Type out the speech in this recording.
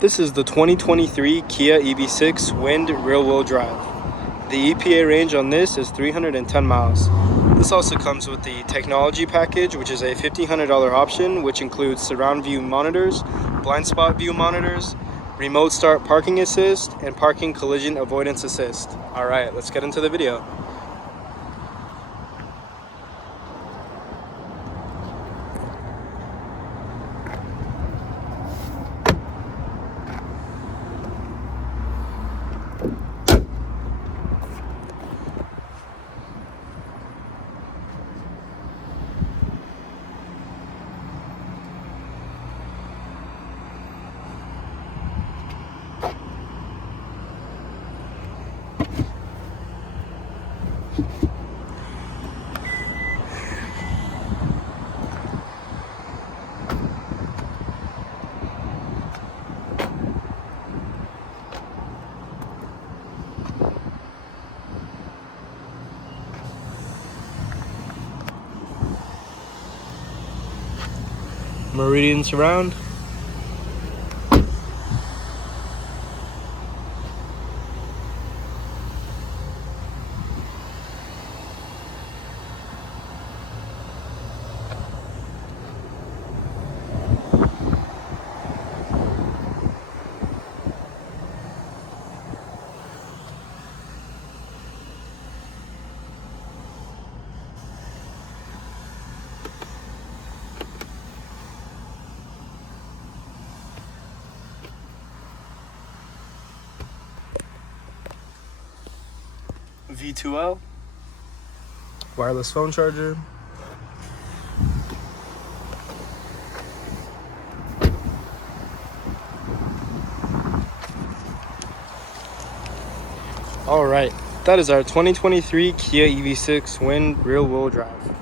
This is the 2023 Kia EV6 Wind rear-wheel drive. The EPA range on this is 310 miles. This also comes with the technology package, which is a $1,500 option, which includes surround view monitors, blind spot view monitors, remote start parking assist, and parking collision avoidance assist. All right, let's get into the video. Meridian surround. V2L, wireless phone charger, all right, that is our 2023 Kia EV6 Wind rear-wheel drive.